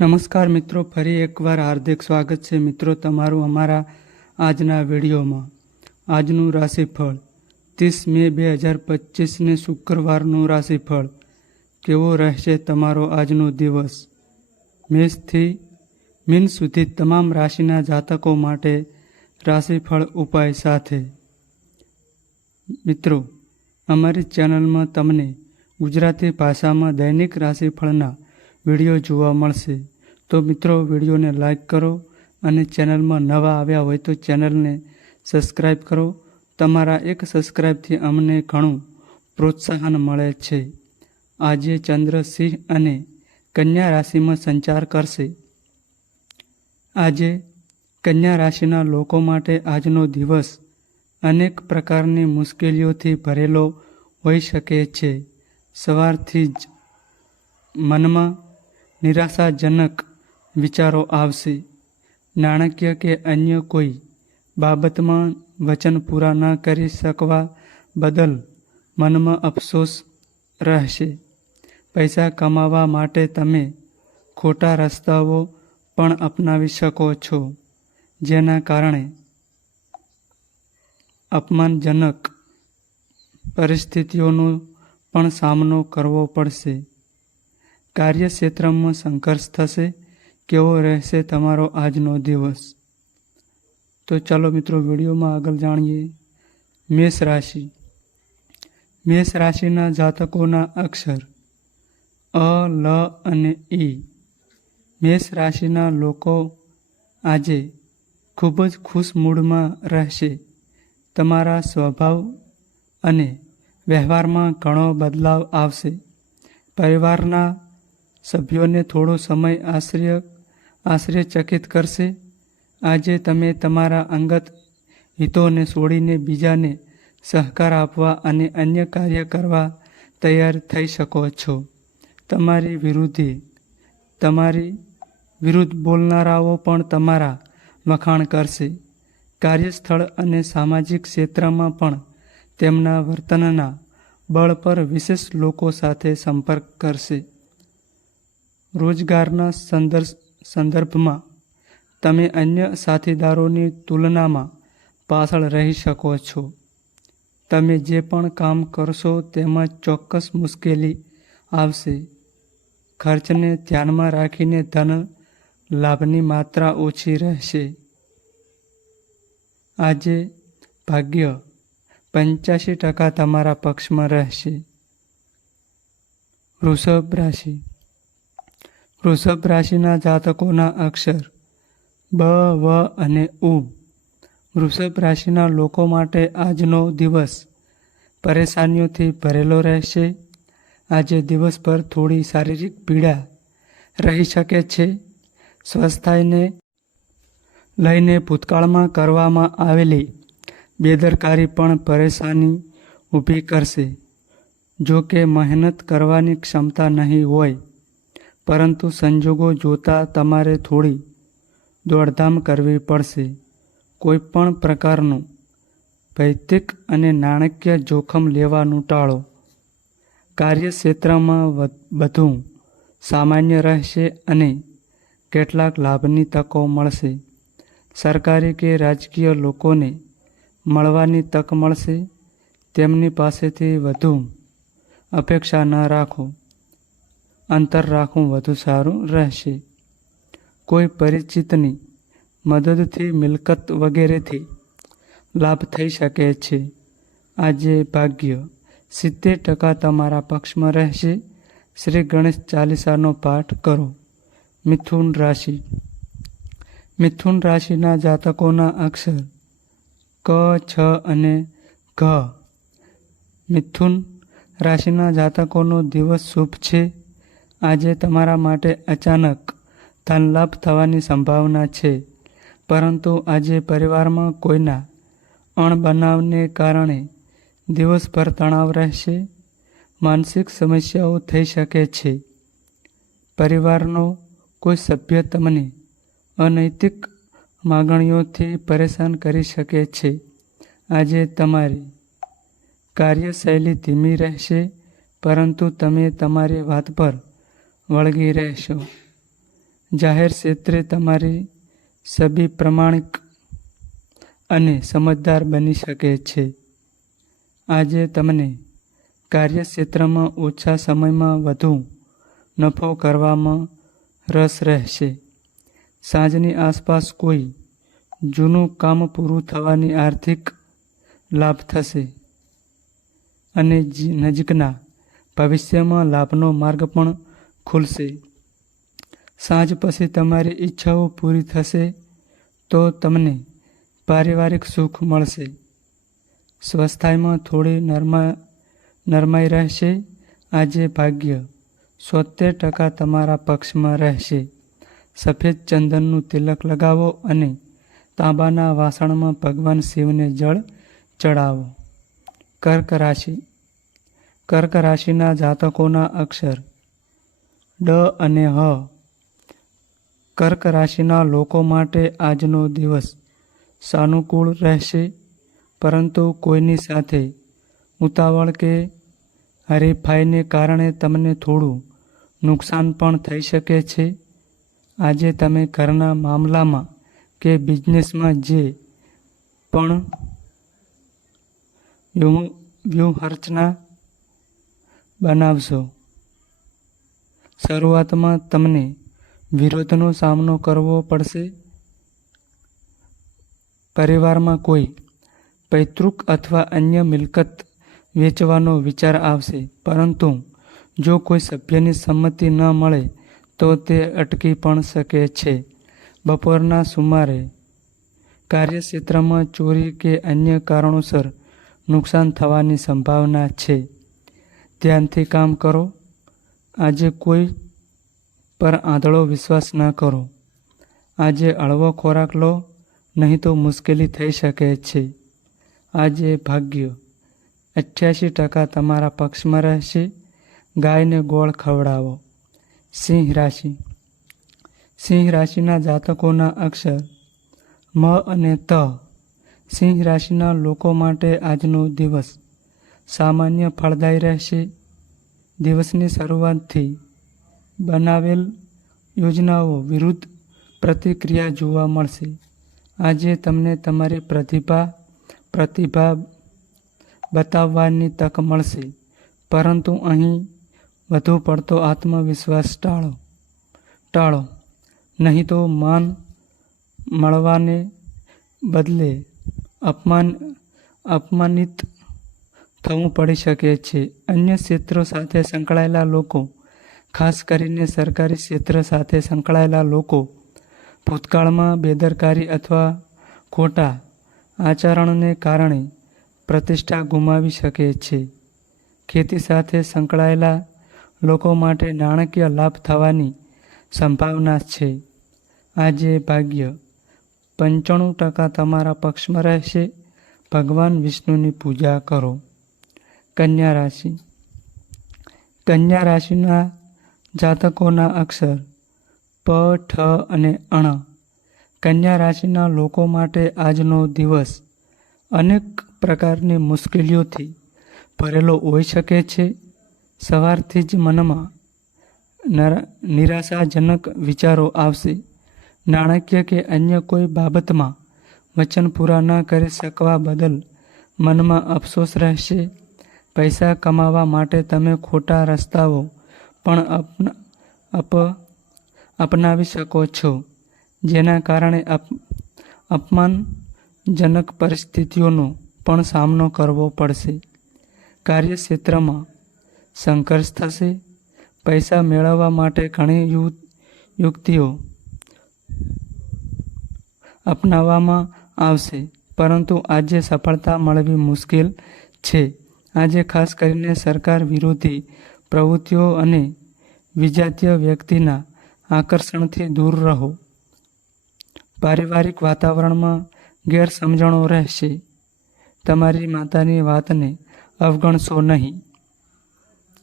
નમસ્કાર મિત્રો, ફરી એકવાર હાર્દિક સ્વાગત છે મિત્રો તમારું અમારા આજના વિડીયોમાં. આજનું રાશિફળ, ત્રીસ મે બે હજાર પચીસને શુક્રવારનું રાશિફળ. કેવો રહેશે તમારો આજનો દિવસ? મેષથી મીન સુધી તમામ રાશિના જાતકો માટે રાશિફળ ઉપાય સાથે. મિત્રો, અમારી ચેનલમાં તમને ગુજરાતી ભાષામાં દૈનિક રાશિફળના વીડિયો જોવા મળશે. તો મિત્રો, વિડીયોને લાઈક કરો અને ચેનલમાં નવા આવ્યા હોય તો ચેનલને સબસ્ક્રાઈબ કરો. તમારા એક સબસ્ક્રાઈબથી અમને ઘણું પ્રોત્સાહન મળે છે. આજે ચંદ્ર સિંહ અને કન્યા રાશિમાં સંચાર કરશે. આજે કન્યા રાશિના લોકો માટે આજનો દિવસ અનેક પ્રકારની મુશ્કેલીઓથી ભરેલો હોઈ શકે છે. સવારથી જ મનમાં નિરાશાજનક વિચારો આવશે. નાણાકીય કે અન્ય કોઈ બાબતમાં વચન પૂરા ન કરી શકવા બદલ મનમાં અફસોસ રહેશે. પૈસા કમાવા માટે તમે ખોટા રસ્તાઓ પણ અપનાવી શકો છો, જેના કારણે અપમાનજનક પરિસ્થિતિઓનો પણ સામનો કરવો પડશે. કાર્યક્ષેત્રમાં સંઘર્ષ થશે, કેવો રહેશે તમારો આજનો દિવસ? તો ચાલો મિત્રો, વિડીયોમાં આગળ જાણીએ. મેષ રાશિ. મેષ રાશિના જાતકોના અક્ષર અ, લ અને ઈ મેષ રાશિના લોકો આજે ખૂબ જ ખુશ મૂડમાં રહેશે. તમારા સ્વભાવ અને વ્યવહારમાં ઘણો બદલાવ આવશે. પરિવારના સભ્યોને થોડો સમય આશ્રય આશ્ચર્યચકિત કરશે. આજે તમે તમારા અંગત હિતોને છોડીને બીજાને સહકાર આપવા અને અન્ય કાર્ય કરવા તૈયાર થઈ શકો છો. તમારી વિરુદ્ધે, તમારી વિરુદ્ધ બોલનારાઓ પણ તમારા વખાણ કરશે. કાર્યસ્થળ અને સામાજિક ક્ષેત્રમાં પણ તેમના વર્તનના બળ પર વિશેષ લોકો સાથે સંપર્ક કરશે. રોજગારના સંદર્ભ, સંદર્ભમાં તમે અન્ય સાથીદારોની તુલનામાં પાછળ રહી શકો છો. તમે જે પણ કામ કરશો તેમાં ચોક્કસ મુશ્કેલી આવશે. ખર્ચને ધ્યાનમાં રાખીને ધન લાભની માત્રા ઓછી રહેશે. આજે ભાગ્ય પંચ્યાસી ટકા તમારા પક્ષમાં રહેશે. વૃષભ રાશિ વૃષભ રાશિના જાતકોના અક્ષર બ, વ અને ઉ. વૃષભ રાશિના લોકો માટે આજનો દિવસ પરેશાનીઓથી ભરેલો રહેશે. આજે દિવસભર થોડી શારીરિક પીડા રહી શકે છે. સ્વસ્થાયને લઈને ભૂતકાળમાં કરવામાં આવેલી બેદરકારી પણ પરેશાની ઊભી કરશે. જો કે મહેનત કરવાની ક્ષમતા નહીં હોય. પરંતુ સંજોગો જોતાં તમારે થોડી દોડધામ કરવી પડશે. કોઈ પણ પ્રકારનું ભૌતિક અને નાણાકીય જોખમ લેવાનું ટાળો. કાર્યક્ષેત્રમાં બધું સામાન્ય રહેશે અને કેટલાક લાભની તકો મળશે. સરકારી કે રાજકીય લોકોને મળવાની તક મળશે. તેમની પાસેથી વધુ અપેક્ષા ન રાખો. અંતર રાખવું વધુ સારું રહેશે. કોઈ પરિચિતની મદદથી મિલકત વગેરેથી લાભ થઈ શકે છે. આજે ભાગ્ય સિત્તેર ટકા તમારા પક્ષમાં રહેશે. શ્રી ગણેશ ચાલીસાનો પાઠ કરો. મિથુન રાશિ. મિથુન રાશિના જાતકોના અક્ષર ક, છ અને ઘ. મિથુન રાશિના જાતકોનો દિવસ શુભ છે. આજે તમારા માટે અચાનક ધનલાભ થવાની સંભાવના છે. પરંતુ આજે પરિવારમાં કોઈના અણબનાવને કારણે દિવસભર તણાવ રહેશે, માનસિક સમસ્યાઓ થઈ શકે છે. પરિવારનો કોઈ સભ્ય તમને અનૈતિક માગણીઓથી પરેશાન કરી શકે છે. આજે તમારી કાર્યશૈલી ધીમી રહેશે, પરંતુ તમે તમારી વાત પર વળગી રહેશો. જાહેર ક્ષેત્રે તમારી છબી પ્રમાણિક અને સમજદાર બની શકે છે. આજે તમને કાર્યક્ષેત્રમાં ઓછા સમયમાં વધુ નફો કરવામાં રસ રહેશે. સાંજની આસપાસ કોઈ જૂનું કામ પૂરું થવાની આર્થિક લાભ થશે અને નજીકના ભવિષ્યમાં લાભનો માર્ગ પણ ખુલશે. સાંજ પછી તમારી ઈચ્છાઓ પૂરી થશે તો તમને પારિવારિક સુખ મળશે. સ્વસ્થાયમાં થોડી નરમા, નરમાઈ રહેશે. આજે ભાગ્ય સોતેર ટકા તમારા પક્ષમાં રહેશે. સફેદ ચંદનનું તિલક લગાવો અને તાંબાના વાસણમાં ભગવાન શિવને જળ ચડાવો કર્ક રાશિ. કર્ક રાશિના જાતકોના અક્ષર. ડ અને હ. કર્ક રાશિના લોકો માટે આજનો દિવસ સાનુકૂળ રહેશે, પરંતુ કોઈની સાથે ઉતાવળ કે હરીફાઈને કારણે તમને થોડું નુકસાન પણ થઈ શકે છે. આજે તમે ઘરના મામલામાં કે બિઝનેસમાં જે પણ વ્યૂહ વ્યૂહરચના બનાવશો. શરૂઆતમાં તમને વિરોધનો સામનો કરવો પડશે. પરિવારમાં કોઈ પૈતૃક અથવા અન્ય મિલકત વેચવાનો વિચાર આવશે, પરંતુ જો કોઈ સભ્યની સંમતિ ન મળે, તો તે અટકી પણ શકે છે. બપોરના સુમારે કાર્યક્ષેત્રમાં ચોરી કે અન્ય કારણોસર નુકસાન થવાની સંભાવના છે. ધ્યાનથી કામ કરો. આજે કોઈ પર આંધળો વિશ્વાસ ન કરો. આજે હળવો ખોરાક લો, નહીં તો મુશ્કેલી થઈ શકે છે. આજે ભાગ્ય. અઠ્યાસી ટકા તમારા પક્ષમાં રહેશે. ગાયને ગોળ ખવડાવો. સિંહ રાશિ. સિંહ રાશિના જાતકોના અક્ષર મ અને ત. સિંહ રાશિના લોકો માટે આજનો દિવસ સામાન્ય ફળદાયી રહેશે. દિવસની શરૂઆતથી બનાવેલ યોજનાઓ વિરુદ્ધ પ્રતિક્રિયા જોવા મળશે. આજે તમને તમારી પ્રતિભા પ્રતિભા બતાવવાની તક મળશે, પરંતુ અહીં વધુ પડતો આત્મવિશ્વાસ ટાળો. ટાળો. નહીં તો માન મળવાને બદલે અપમાન, અપમાનિત થવું પડી શકે છે. અન્ય ક્ષેત્રો સાથે સંકળાયેલા લોકો, ખાસ કરીને સરકારી ક્ષેત્ર સાથે સંકળાયેલા લોકો, ભૂતકાળમાં બેદરકારી અથવા ખોટા આચરણને કારણે પ્રતિષ્ઠા ગુમાવી શકે છે. ખેતી સાથે સંકળાયેલા લોકો માટે નાણાકીય લાભ થવાની સંભાવના છે. આજે ભાગ્ય પંચાણું ટકા તમારા પક્ષમાં રહેશે. ભગવાન વિષ્ણુની પૂજા કરો. કન્યા રાશિ. કન્યા રાશિના જાતકોના અક્ષર પ, ઠ અને અણ. કન્યા રાશિના લોકો માટે આજનો દિવસ અનેક પ્રકારની મુશ્કેલીઓથી ભરેલો હોઈ શકે છે. સવારથી જ મનમાં નિરાશાજનક વિચારો આવશે. નાણાકીય કે અન્ય કોઈ બાબતમાં વચન પૂરા ન કરી શકવા બદલ મનમાં અફસોસ રહેશે. પૈસા કમાવા માટે તમે ખોટા રસ્તાઓ પણ અપ, અપનાવી શકો છો, જેના કારણે અપ, અપમાનજનક પરિસ્થિતિઓનો પણ સામનો કરવો પડશે. કાર્યક્ષેત્રમાં સંઘર્ષ થશે. પૈસા મેળવવા માટે ઘણી યુક્તિઓ અપનાવવામાં આવશે, પરંતુ આજે સફળતા મળવી મુશ્કેલ છે. આજે ખાસ કરીને સરકાર વિરોધી પ્રવૃત્તિઓ અને વિજાતીય વ્યક્તિના આકર્ષણથી દૂર રહો. પારિવારિક વાતાવરણમાં ગેરસમજણો રહેશે. તમારી માતાની વાતને અવગણશો નહીં.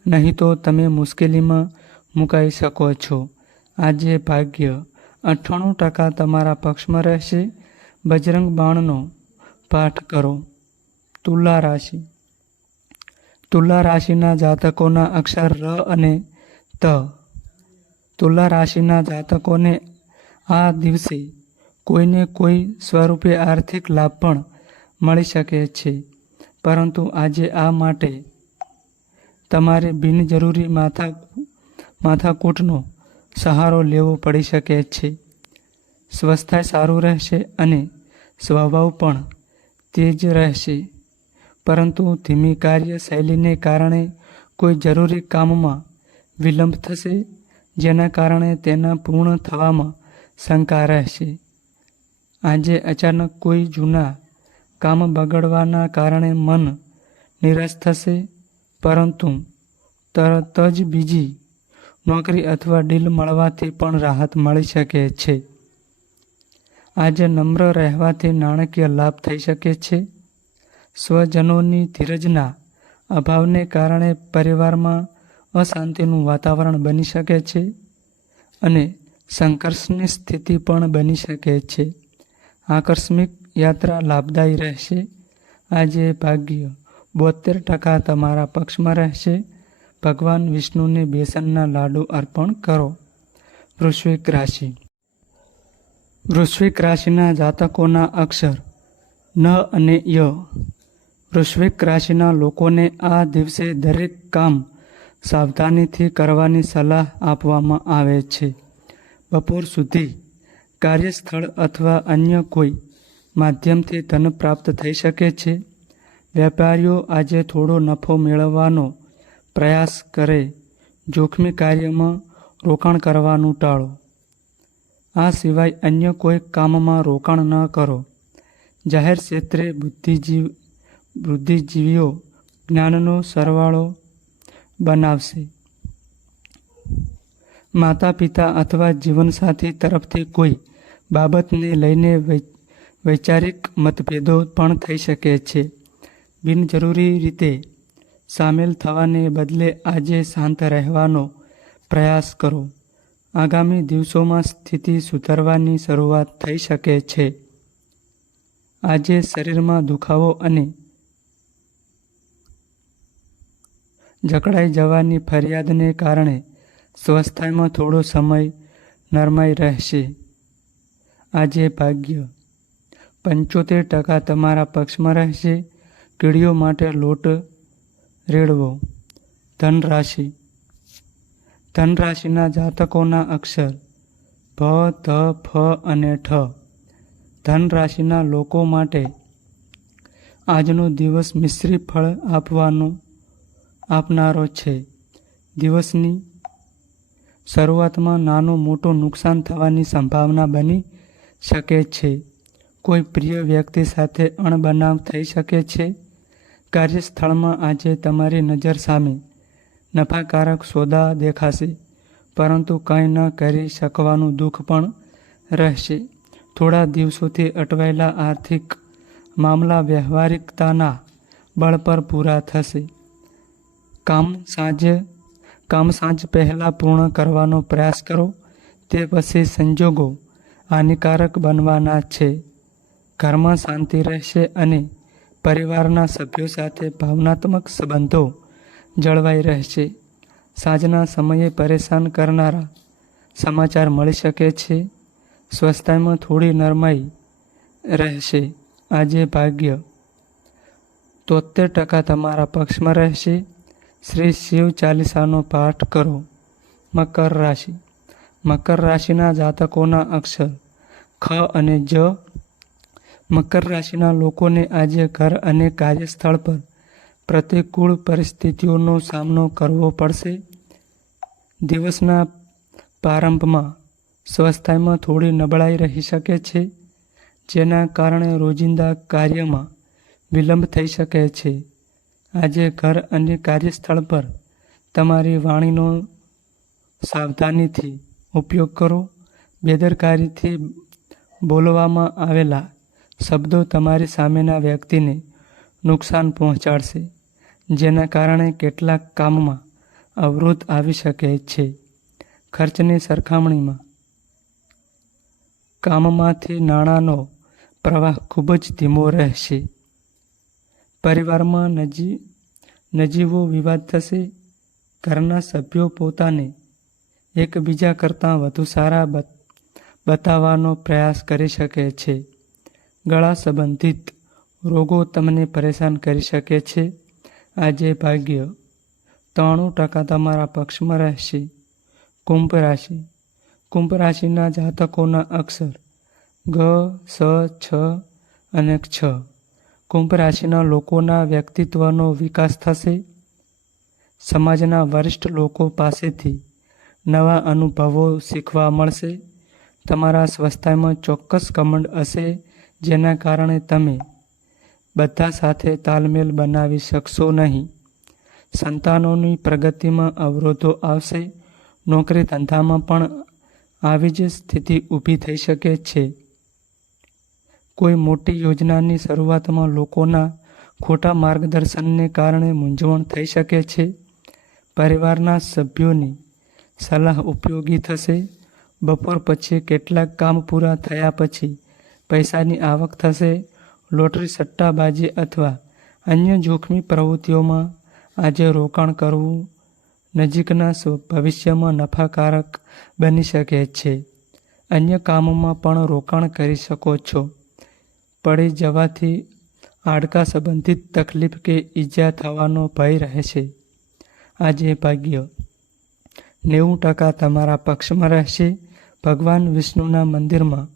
નહીં તો તમે મુશ્કેલીમાં મુકાઈ શકો છો. આજે ભાગ્ય અઠ્ઠાણું ટકા તમારા પક્ષમાં રહેશે. બજરંગ બાણનો પાઠ કરો. તુલા રાશિ. તુલા રાશિના જાતકોના અક્ષર ર અને ત. તુલા રાશિના જાતકોને આ દિવસે કોઈને કોઈ સ્વરૂપે આર્થિક લાભ પણ મળી શકે છે. પરંતુ આજે આ માટે તમારે બિનજરૂરી માથા, માથાકૂટનો સહારો લેવો પડી શકે છે. સ્વસ્થ સારું રહેશે અને સ્વભાવ પણ તેજ રહેશે. પરંતુ ધીમી કાર્ય શૈલીને કારણે કોઈ જરૂરી કામમાં વિલંબ થશે, જેના કારણે તેના પૂર્ણ થવામાં શંકા રહેશે. આજે અચાનક કોઈ જૂના કામ બગડવાના કારણે મન નિરાશ થશે, પરંતુ તરત જ બીજી નોકરી અથવા ડીલ મળવાથી પણ રાહત મળી શકે છે. આજે નમ્ર રહેવાથી નાણાકીય લાભ થઈ શકે છે. સ્વજનોની ધીરજના અભાવને કારણે પરિવારમાં અશાંતિનું વાતાવરણ બની શકે છે અને સંઘર્ષની સ્થિતિ પણ બની શકે છે. આકસ્મિક યાત્રા લાભદાયી રહેશે. આજે ભાગ્ય બોતેર ટકા તમારા પક્ષમાં રહેશે. ભગવાન વિષ્ણુને બેસનના લાડુ અર્પણ કરો. વૃશ્વિક રાશિ. વૃશ્વિક રાશિના જાતકોના અક્ષર ન અને ય વૃશ્વિક રાશિના લોકોને આ દિવસે દરેક કામ સાવધાનીથી કરવાની સલાહ આપવામાં આવે છે. બપોર સુધી કાર્યસ્થળ અથવા અન્ય કોઈ માધ્યમથી ધન પ્રાપ્ત થઈ શકે છે. વેપારીઓ આજે થોડો નફો મેળવવાનો પ્રયાસ કરે, જોખમી કાર્યમાં રોકાણ કરવાનું ટાળો. આ સિવાય અન્ય કોઈ કામમાં રોકાણ ન કરો. જાહેર ક્ષેત્રે બુદ્ધિજીવ બુદ્ધિજીવીઓ જ્ઞાનનો સરવાળો બનાવશે. માતા પિતા અથવા જીવનસાથી તરફથી કોઈ બાબતને લઈને વૈચારિક મતભેદો પણ થઈ શકે છે. બિનજરૂરી રીતે સામેલ થવાને બદલે આજે શાંત રહેવાનો પ્રયાસ કરો. આગામી દિવસોમાં સ્થિતિ સુધારવાની શરૂઆત થઈ શકે છે. આજે શરીરમાં દુખાવો અને જકડાઈ જવાની ફરિયાદને કારણે સ્વસ્થાયમાં થોડો સમય નરમાઈ રહેશે. આજે ભાગ્ય. પંચોતેર ટકા તમારા પક્ષમાં રહેશે. કીડીઓ માટે લોટ રેડવો. ધન રાશિ ધન રાશિના જાતકોના અક્ષર ભ ધ, ફ અને ઠ. ધન રાશિના લોકો માટે આજનો દિવસ મિશ્રી ફળ આપવાનો આપનારો છે. દિવસની શરૂઆતમાં નાનું મોટું નુકસાન થવાની સંભાવના બની શકે છે. કોઈ પ્રિય વ્યક્તિ સાથે અણબનાવ થઈ શકે છે. કાર્યસ્થળમાં આજે તમારી નજર સામે નફાકારક સોદા દેખાશે, પરંતુ કંઈ ન કરી શકવાનું દુઃખ પણ રહેશે. થોડા દિવસોથી અટવાયેલા આર્થિક મામલા વ્યવહારિકતાના બળ પર પૂરા થશે. કામ સાંજે, કામ સાંજ પહેલાં પૂર્ણ કરવાનો પ્રયાસ કરો, તે પછી સંજોગો હાનિકારક બનવાના છે. ઘરમાં શાંતિ રહેશે અને પરિવારના સભ્યો સાથે ભાવનાત્મક સંબંધો જળવાઈ રહેશે. સાંજના સમયે પરેશાન કરનારા સમાચાર મળી શકે છે. સ્વસ્થતામાં થોડી નરમાઈ રહેશે. આજે ભાગ્ય. તોતેર ટકા તમારા પક્ષમાં રહેશે. શ્રી શિવ ચાલીસાનો પાઠ કરો. મકર રાશિ. મકર રાશિના જાતકોના અક્ષર. ખ અને જ. મકર રાશિના લોકોને આજે ઘર અને કાર્યસ્થળ પર પ્રતિકૂળ પરિસ્થિતિઓનો સામનો કરવો પડશે. દિવસના પ્રારંભમાં સ્વસ્થાયમાં થોડી નબળાઈ રહી શકે છે, જેના કારણે રોજિંદા કાર્યમાં વિલંબ થઈ શકે છે. આજે ઘર અને કાર્યસ્થળ પર તમારી વાણીનો સાવધાનીથી ઉપયોગ કરો. બેદરકારીથી બોલવામાં આવેલા શબ્દો તમારી સામેના વ્યક્તિને નુકસાન પહોંચાડશે, જેના કારણે કેટલાક કામમાં અવરોધ આવી શકે છે. ખર્ચની સરખામણીમાં, કામમાંથી નાણાંનો પ્રવાહ ખૂબ જ ધીમો રહેશે. પરિવારમાં નજી, નજીવો વિવાદ થશે. ઘરના સભ્યો પોતાને એકબીજા કરતાં વધુ સારા બત- બતાવવાનો પ્રયાસ કરી શકે છે. ગળા સંબંધિત રોગો તમને પરેશાન કરી શકે છે. આજે ભાગ્ય ત્રાણું ટકા તમારા પક્ષમાં રહેશે. કુંભ રાશિ. કુંભ રાશિના જાતકોના અક્ષર ગ, સ, છ અને છ કુંભ રાશિના લોકોના વ્યક્તિત્વનો વિકાસ થશે. સમાજના વરિષ્ઠ લોકો પાસેથી નવા અનુભવો શીખવા મળશે. તમારા સ્વસ્થામાં ચોક્કસ કમંડ હશે, જેના કારણે તમે બધા સાથે તાલમેલ બનાવી શકશો નહીં. સંતાનોની પ્રગતિમાં અવરોધો આવશે. નોકરી ધંધામાં પણ આવી જ સ્થિતિ ઊભી થઈ શકે છે. કોઈ મોટી યોજનાની શરૂઆતમાં લોકોના ખોટા માર્ગદર્શનને કારણે મૂંઝવણ થઈ શકે છે. પરિવારના સભ્યોની સલાહ ઉપયોગી થશે. બપોર પછી કેટલાક કામ પૂરા થયા પછી પૈસાની આવક થશે. લોટરી સટ્ટાબાજી અથવા અન્ય જોખમી પ્રવૃત્તિઓમાં આજે રોકાણ કરવું નજીકના ભવિષ્યમાં નફાકારક બની શકે છે. અન્ય કામોમાં પણ રોકાણ કરી શકો છો. પડી જવાથી હાડકા સંબંધિત તકલીફ કે ઈજા થવાનો ભય રહે છે. આજે ભાગ્ય. નેવું ટકા તમારા પક્ષમાં રહેશે. ભગવાન વિષ્ણુના મંદિરમાં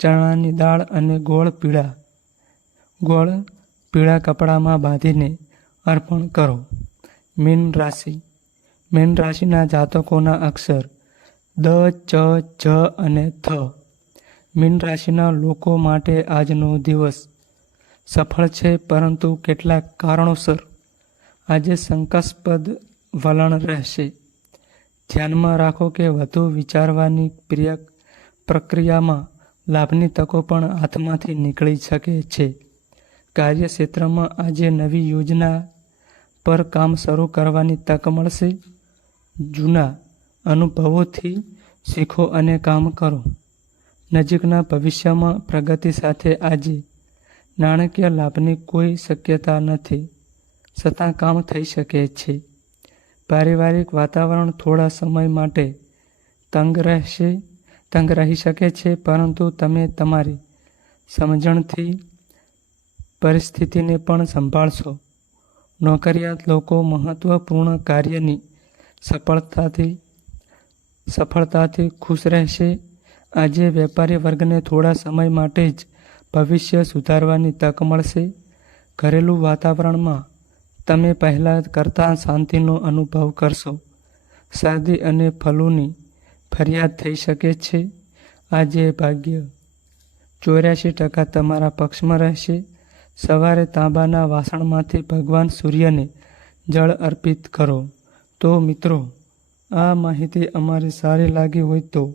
ચણાની દાળ અને ગોળ પીળા ગોળ પીળા કપડામાં બાંધીને અર્પણ કરો. મીન રાશિ. મીન રાશિના જાતકોના અક્ષર દ, ચ, જ અને થ. મીન રાશિના લોકો માટે આજનો દિવસ સફળ છે, પરંતુ કેટલાક કારણોસર આજે શંકાસ્પદ વલણ રહેશે. ધ્યાનમાં રાખો કે વધુ વિચારવાની પ્રિય પ્રક્રિયામાં લાભની તકો પણ હાથમાંથી નીકળી શકે છે. કાર્યક્ષેત્રમાં આજે નવી યોજના પર કામ શરૂ કરવાની તક મળશે. જૂના અનુભવોથી શીખો અને કામ કરો. નજીકના ભવિષ્યમાં પ્રગતિ સાથે આજે નાણાકીય લાભની કોઈ શક્યતા નથી. છતાં કામ થઈ શકે છે. પારિવારિક વાતાવરણ થોડા સમય માટે તંગ રહેશે, તંગ રહી શકે છે, પરંતુ તમે તમારી સમજણથી પરિસ્થિતિને પણ સંભાળશો. નોકરિયાત લોકો મહત્વપૂર્ણ કાર્યની સફળતાથી સફળતાથી ખુશ રહેશે આજે વેપારી વર્ગને થોડા સમય માટે જ ભવિષ્ય સુધારવાની તક મળશે. ઘરેલું વાતાવરણમાં તમે પહેલાં કરતાં શાંતિનો અનુભવ કરશો. શરદી અને ફલૂની ફરિયાદ થઈ શકે છે. આજે ભાગ્ય ચોર્યાસી ટકા તમારા પક્ષમાં રહેશે. સવારે તાંબાના વાસણમાંથી ભગવાન સૂર્યને જળ અર્પિત કરો. તો મિત્રો, આ માહિતી અમારી સારી લાગી હોય તો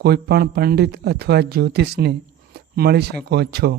કોઈપણ પંડિત અથવા જ્યોતિષને મળી શકો છો.